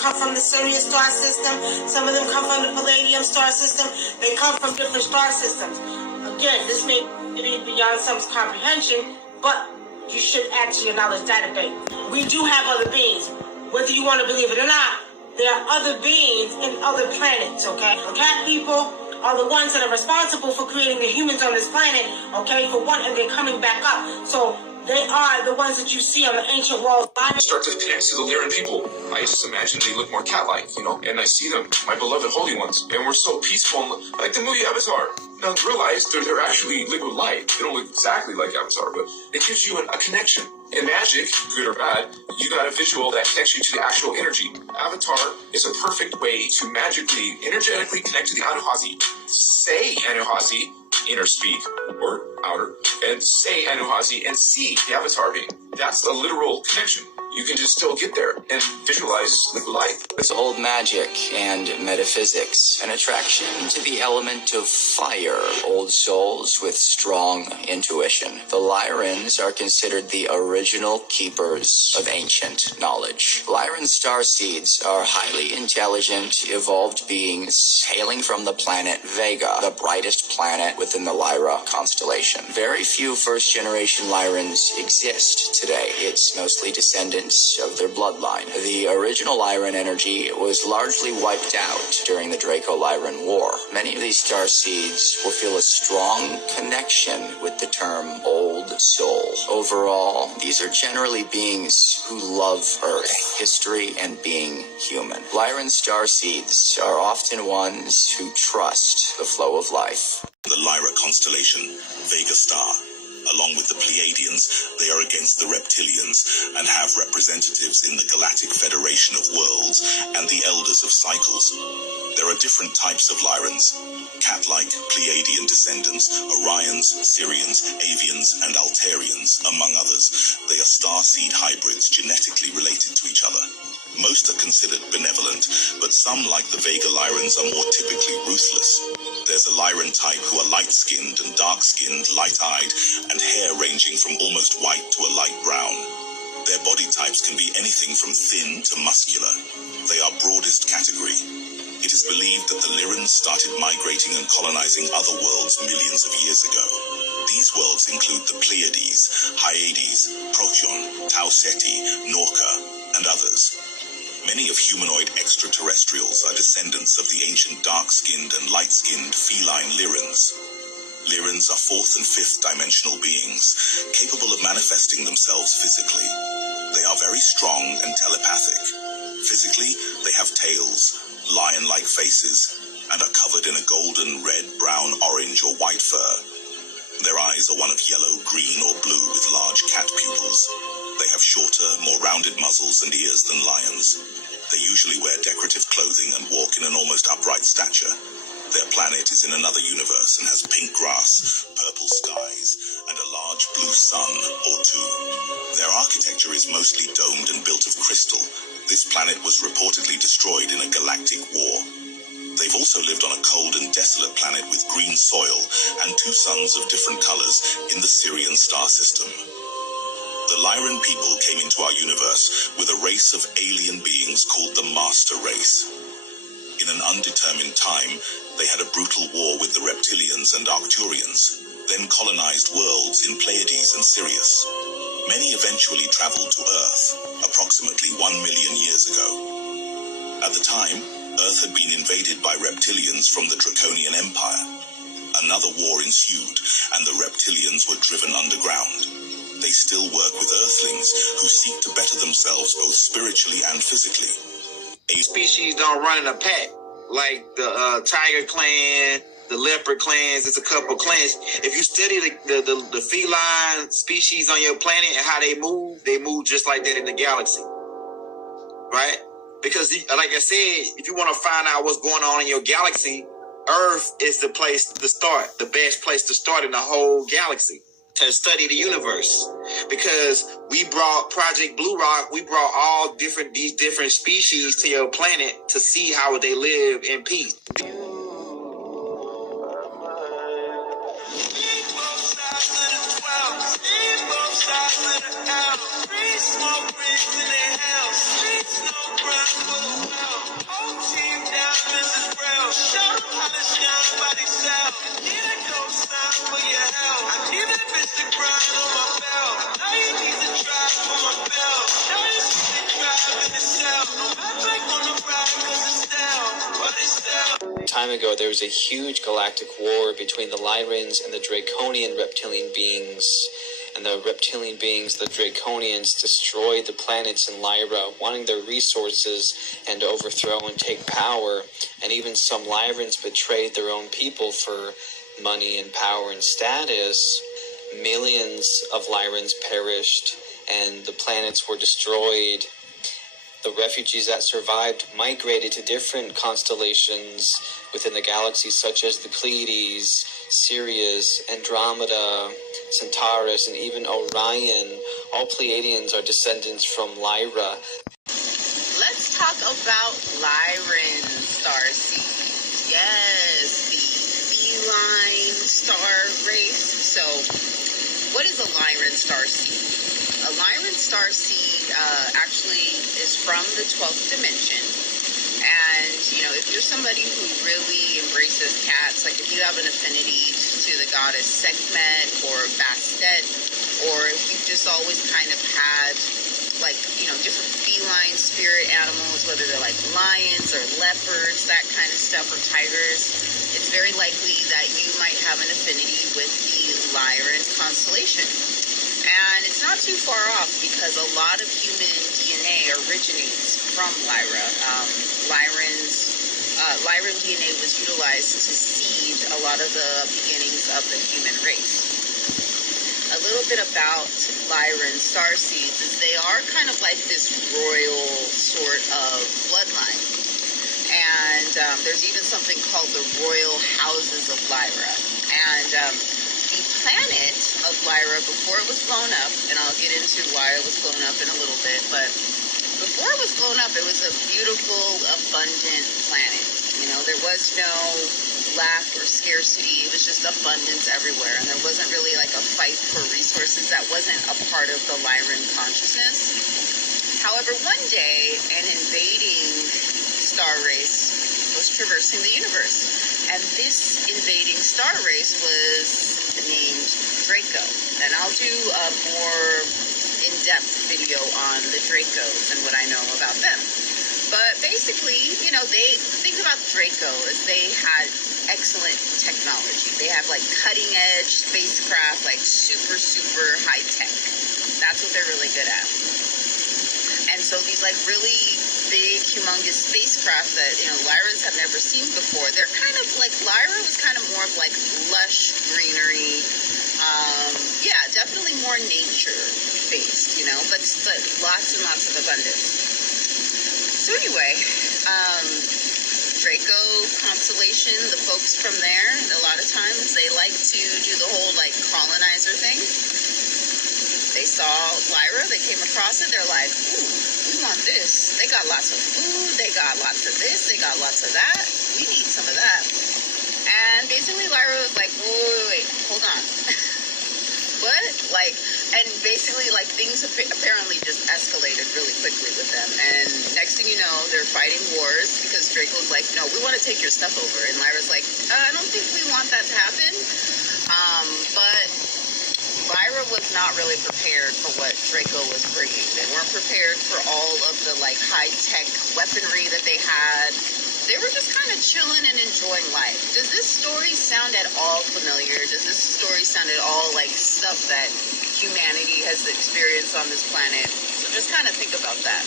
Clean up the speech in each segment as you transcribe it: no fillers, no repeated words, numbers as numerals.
come from the Sirius star system. Some of them come from the Palladium star system. They come from different star systems. Again, this may be beyond some comprehension, but you should add to your knowledge database. We do have other beings. Whether you want to believe it or not, there are other beings in other planets, okay? The cat people are the ones that are responsible for creating the humans on this planet, okay, for one, and they're coming back up. So they are the ones that you see on the ancient walls. Start to connect to the Lyran people. I just imagine they look more cat-like, you know, and I see them, my beloved holy ones, and we're so peaceful, like the movie Avatar. Now, realize they're actually liquid light. They don't look exactly like Avatar, but it gives you a connection. In magic, good or bad, you got a visual that connects you to the actual energy. Avatar is a perfect way to magically, energetically connect to the Anuhazi. Say Anuhazi, inner speak, or outer, and say Anuhazi and see the Avatar being. That's a literal connection. You can just still get there and visualize liquid light. It's old magic and metaphysics, an attraction to the element of fire, old souls with strong intuition. The Lyrans are considered the original keepers of ancient knowledge. Lyran starseeds are highly intelligent, evolved beings hailing from the planet Vega, the brightest planet within the Lyra constellation. Very few first-generation Lyrans exist today. It's mostly descendants of their bloodline. The original Lyran energy was largely wiped out during the Draco-Lyran War. Many of these starseeds will feel a strong connection with the term old soul. Overall, these are generally beings who love Earth, history, and being human. Lyran starseeds are often ones who trust the flow of life. The Lyra constellation, Vega Star. Along with the Pleiadians, they are against the Reptilians and have representatives in the Galactic Federation of Worlds and the Elders of Cycles. There are different types of Lyrans: cat-like Pleiadian descendants, Orions, Sirians, Avians, and Altarians, among others. They are starseed hybrids genetically related to each other. Most are considered benevolent, but some, like the Vega Lyrans, are more typically ruthless. There's a Lyran type who are light-skinned and dark-skinned, light-eyed, and hair ranging from almost white to a light brown. Their body types can be anything from thin to muscular. They are broadest category. It is believed that the Lyrans started migrating and colonizing other worlds millions of years ago. These worlds include the Pleiades, Hyades, Procyon, Tau Ceti, Norca, and others. Many of humanoid extraterrestrials are descendants of the ancient dark-skinned and light-skinned feline Lyrans. Lyrans are fourth and fifth dimensional beings, capable of manifesting themselves physically. They are very strong and telepathic. Physically, they have tails, lion-like faces, and are covered in a golden, red, brown, orange, or white fur. Their eyes are one of yellow, green, or blue with large cat pupils. They have shorter, more rounded muzzles and ears than lions. They usually wear decorative clothing and walk in an almost upright stature. Their planet is in another universe and has pink grass, purple skies, and a large blue sun or two. Their architecture is mostly domed and built of crystal. This planet was reportedly destroyed in a galactic war. They've also lived on a cold and desolate planet with green soil and two suns of different colors in the Sirian star system. The Lyran people came into our universe with a race of alien beings called the Master Race. In an undetermined time, they had a brutal war with the Reptilians and Arcturians, then colonized worlds in Pleiades and Sirius. Many eventually traveled to Earth, approximately 1 million years ago. At the time, Earth had been invaded by Reptilians from the Draconian Empire. Another war ensued, and the Reptilians were driven underground. They still work with Earthlings who seek to better themselves both spiritually and physically. Species don't run in a pack, like the tiger clan, the leopard clans. It's a couple clans. If you study the feline species on your planet and how they move just like that in the galaxy, right? Because, like I said, if you want to find out what's going on in your galaxy, Earth is the place to start, the best place to start in the whole galaxy, to study the universe. Because we brought Project Blue Rock, we brought these different species to your planet to see how they live in peace. Free smoke, rich in their house. Streets, no crime, time ago, there was a huge galactic war between the Lyrans and the Draconian reptilian beings. And the reptilian beings, the Draconians, destroyed the planets in Lyra, wanting their resources and to overthrow and take power. And even some Lyrans betrayed their own people for money and power and status. Millions of Lyrans perished, and the planets were destroyed. The refugees that survived migrated to different constellations within the galaxy, such as the Pleiades, Sirius, Andromeda, Centaurus, and even Orion. All Pleiadians are descendants from Lyra. Let's talk about Lyran starseeds. Yes, the feline star race. So, what is a Lyran starseed? A Lyran starseed actually is from the 12th dimension. And, you know, if you're somebody who really embraces cats, like if you have an affinity to the goddess Sekhmet or Bastet, or if you've just always kind of had, like, you know, different feline spirit animals, whether they're like lions or leopards, that kind of stuff, or tigers, it's very likely that you might have an affinity with the Lyran constellation. And it's not too far off because a lot of human DNA originates from Lyra. Lyran DNA was utilized to seed a lot of the beginnings of the human race. A little bit about Lyran starseeds is they are kind of like this royal sort of bloodline. And there's even something called the Royal Houses of Lyra. And the planet of Lyra, before it was blown up, and I'll get into why it was blown up in a little bit, but before it was blown up, it was a beautiful, abundant planet. You know, there was no lack or scarcity. It was just abundance everywhere, and there wasn't really like a fight for resources. That wasn't a part of the Lyran consciousness. However, one day, an invading star race was traversing the universe, and this invading star race was named Draco. And I'll do a more in-depth video on the Dracos and what I know about them. But basically, you know, they think about Draco as they had excellent technology. They have like cutting edge spacecraft, like super high tech. That's what they're really good at. And so these like really big, humongous spacecraft that, you know, Lyrans have never seen before, they're kind of like, Lyra was kind of more of like lush greenery. Yeah, definitely more nature based, you know, but lots and lots of abundance. So anyway, Draco constellation, the folks from there, a lot of times they like to do the whole like colonizer thing. They saw Lyra, they came across it, they're like, ooh, we want this. They got lots of food, they got lots of this, they got lots of that. We need some of that. And basically Lyra was like, wait, hold on. What? Like, and basically, like, things apparently just escalated really quickly with them. And next thing you know, they're fighting wars because Draco's like, no, we want to take your stuff over. And Lyra's like, I don't think we want that to happen. But Lyra was not really prepared for what Draco was bringing. They weren't prepared for all of the, like, high-tech weaponry that they had. They were just kind of chilling and enjoying life. Does this story sound at all familiar? Does this story sound at all like stuff that humanity has experienced on this planet? So just kind of think about that.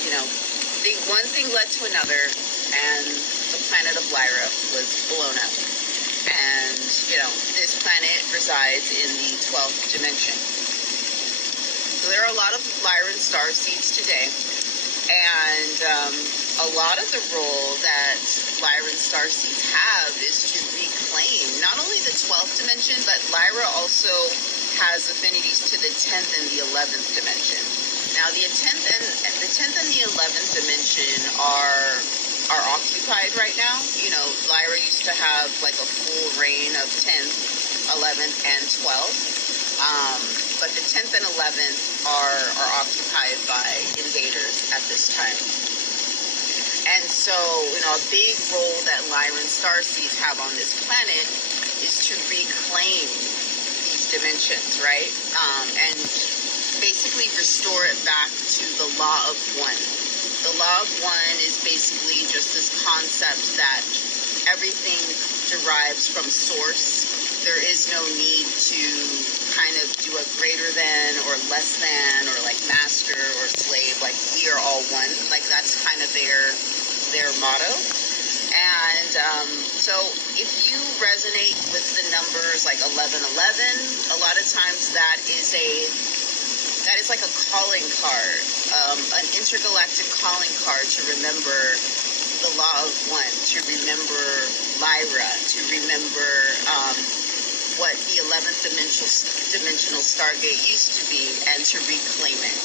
You know, one thing led to another, and the planet of Lyra was blown up. And, you know, this planet resides in the 12th dimension. So there are a lot of Lyran starseeds today. And a lot of the role that Lyran starseeds have is to reclaim not only the 12th dimension, but Lyra also has affinities to the 10th and the 11th dimension. Now, the 10th and the 11th dimension are occupied right now. You know, Lyra used to have like a full reign of 10th, 11th, and 12th. But the 10th and 11th are occupied by invaders at this time. And so, you know, a big role that Lyran starseeds have on this planet is to reclaim these dimensions, right? And basically restore it back to the law of one. The law of one is basically just this concept that everything derives from source. There is no need to kind of do a greater than or less than or like master or slave. Like, we are all one. Like, that's kind of their motto. And so if you resonate with the numbers like 1111, a lot of times that is like a calling card, an intergalactic calling card to remember the law of one, to remember Lyra, to remember what the 11th dimensional Stargate used to be, and to reclaim it.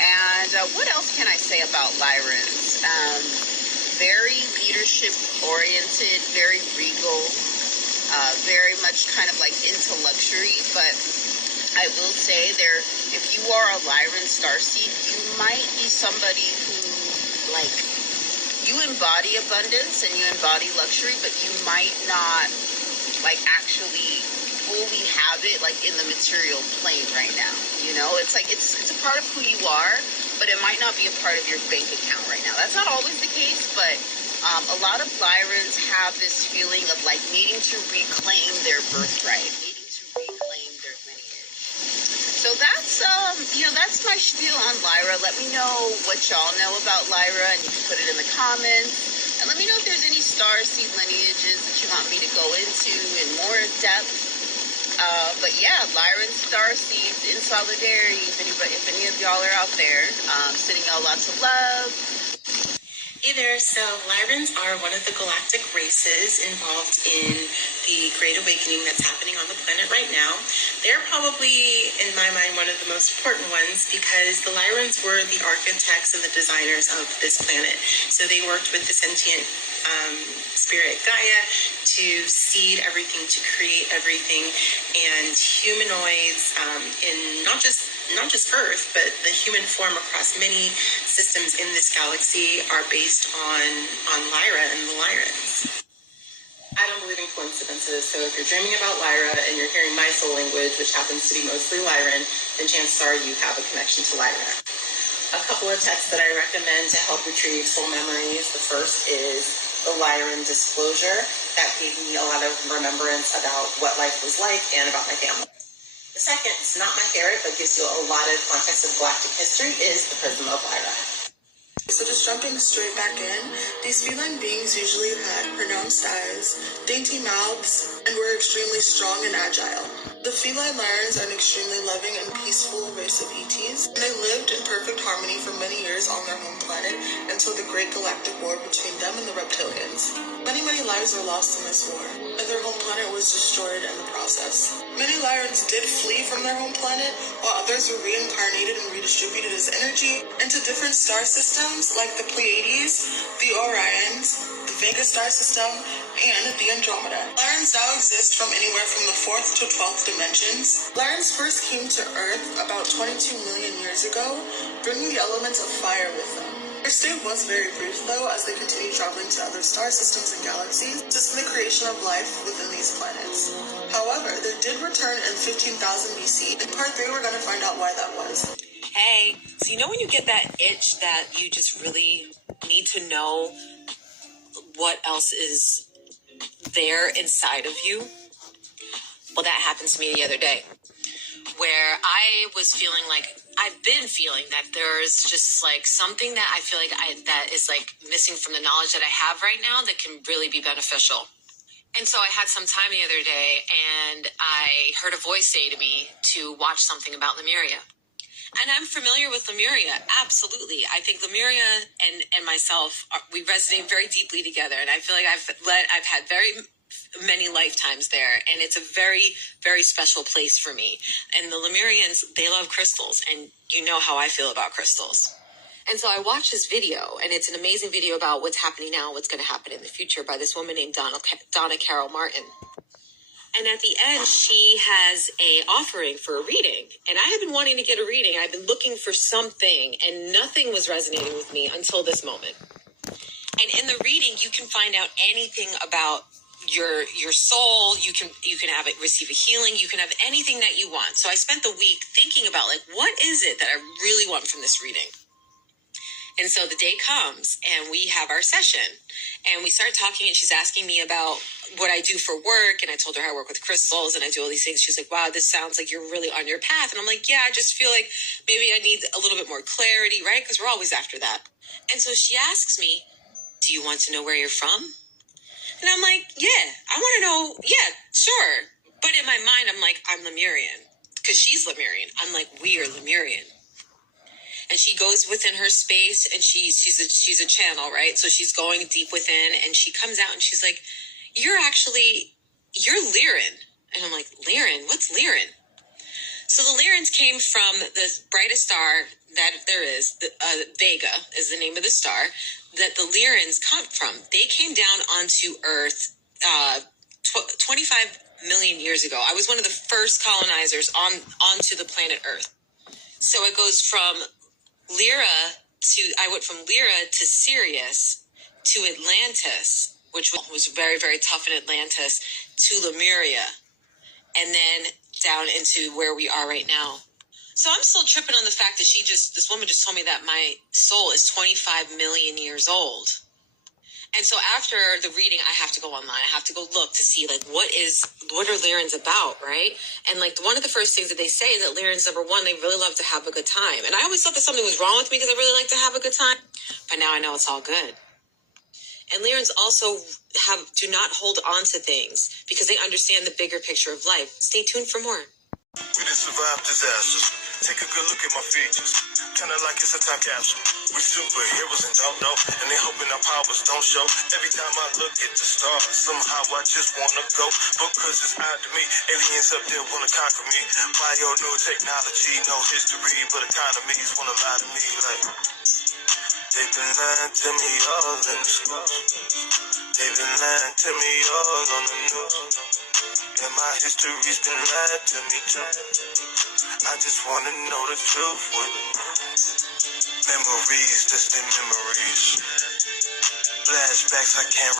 And what else can I say about Lyrans? Very leadership-oriented, very regal, very much kind of like into luxury. But I will say if you are a Lyran starseed, you might be somebody who, like, you embody abundance and you embody luxury, but you might not, like, actually fully have it, like, in the material plane right now. You know, it's like, it's a part of who you are, but it might not be a part of your bank account right now. That's not always the case, but a lot of Lyrans have this feeling of, like, needing to reclaim their birthright, needing to reclaim their lineage. So that's, that's my spiel on Lyra. Let me know what y'all know about Lyra, and you can put it in the comments. And let me know if there's any starseed lineages that you want me to go into in more depth. But yeah, Lyran starseeds in solidarity. If any of y'all are out there, sending y'all lots of love. Hey there, so Lyrans are one of the galactic races involved in the Great Awakening that's happening on the planet right now. They're probably, in my mind, one of the most important ones because the Lyrans were the architects and the designers of this planet. So they worked with the sentient spirit Gaia to seed everything, to create everything, and humanoids in not just Earth, but the human form across many systems in this galaxy are based on Lyra and the Lyrans. I don't believe in coincidences, so if you're dreaming about Lyra and you're hearing my soul language, which happens to be mostly Lyran, then chances are you have a connection to Lyra. A couple of texts that I recommend to help retrieve soul memories. The first is the Lyran Disclosure. That gave me a lot of remembrance about what life was like and about my family. The second, it's not my favorite, but gives you a lot of context of galactic history, is the Prism of Lyra. So just jumping straight back in, these feline beings usually had pronounced eyes, dainty mouths, and were extremely strong and agile. The feline Lyrans are an extremely loving and peaceful race of ETs, and they lived in perfect harmony for many years on their home planet until the Great Galactic War between them and the reptilians. Many lives were lost in this war, and their home planet was destroyed in the process. Many Lyrans did flee from their home planet, while others were reincarnated and redistributed as energy into different star systems like the Pleiades, the Orions, the Vega star system, and the Andromeda. Lyrans now exist from anywhere from the 4th to 12th dimensions. Lyrans first came to Earth about 22 million years ago, bringing the elements of fire with them. Their stay was very brief, though, as they continued traveling to other star systems and galaxies, just in the creation of life within these planets. However, they did return in 15,000 BC. In part 3, we're going to find out why that was. Hey, so you know when you get that itch that you just really need to know what else is there inside of you? Well, that happened to me the other day, where I was feeling like, I've been feeling that there's just like something that I feel like that is like missing from the knowledge that I have right now that can really be beneficial. And so I had some time the other day and I heard a voice say to me to watch something about Lemuria. And I'm familiar with Lemuria, absolutely. I think Lemuria and myself, we resonate very deeply together. And I feel like I've had very many lifetimes there, and it's a very, very special place for me. And the Lemurians, they love crystals, and you know how I feel about crystals. And so I watched this video, and it's an amazing video about what's happening now, what's going to happen in the future by this woman named Donna Carol Martin. And at the end, she has a offering for a reading. And I have been wanting to get a reading. I've been looking for something, and nothing was resonating with me until this moment. And in the reading, you can find out anything about your soul. You can have it receive a healing. You can have anything that you want. So I spent the week thinking about, like, what is it that I really want from this reading? And so the day comes and we have our session and we start talking and she's asking me about what I do for work. And I told her how I work with crystals and I do all these things. She's like, wow, this sounds like you're really on your path. And I'm like, yeah, I just feel like maybe I need a little bit more clarity, right? Because we're always after that. And so she asks me, do you want to know where you're from? And I'm like, yeah, I want to know. Yeah, sure. But in my mind, I'm like, I'm Lemurian because she's Lemurian. I'm like, we are Lemurian. And she goes within her space and she's a channel, right? So she's going deep within and she comes out and she's like, you're Lyran. And I'm like, Lyran? What's Lyran? So the Lyrans came from the brightest star that there is, Vega is the name of the star, that the Lyrans come from. They came down onto Earth 25 million years ago. I was one of the first colonizers onto the planet Earth. So it goes from I went from Lyra to Sirius to Atlantis, which was very, very tough in Atlantis, to Lemuria, and then down into where we are right now. So I'm still tripping on the fact that this woman just told me that my soul is 25 million years old. And so after the reading, I have to go online. I have to go look to see, like, what are Lyrans about, right? And, like, one of the first things that they say is that Lyrans, number one, they really love to have a good time. And I always thought that something was wrong with me because I really like to have a good time. But now I know it's all good. And Lyrans also do not hold on to things because they understand the bigger picture of life. Stay tuned for more. We done survived disasters. Take a good look at my features. Kinda like it's a time capsule. We superheroes and don't know, and they hoping our powers don't show. Every time I look at the stars, somehow I just wanna go. Because it's odd to me, aliens up there wanna conquer me. Bio, no technology, no history, but economies wanna lie to me like. They've been lying to me all in the schools. They've been lying to me all on the news. And my history's been lied to me too. I just wanna know the truth with memories, distant memories. Flashbacks I can't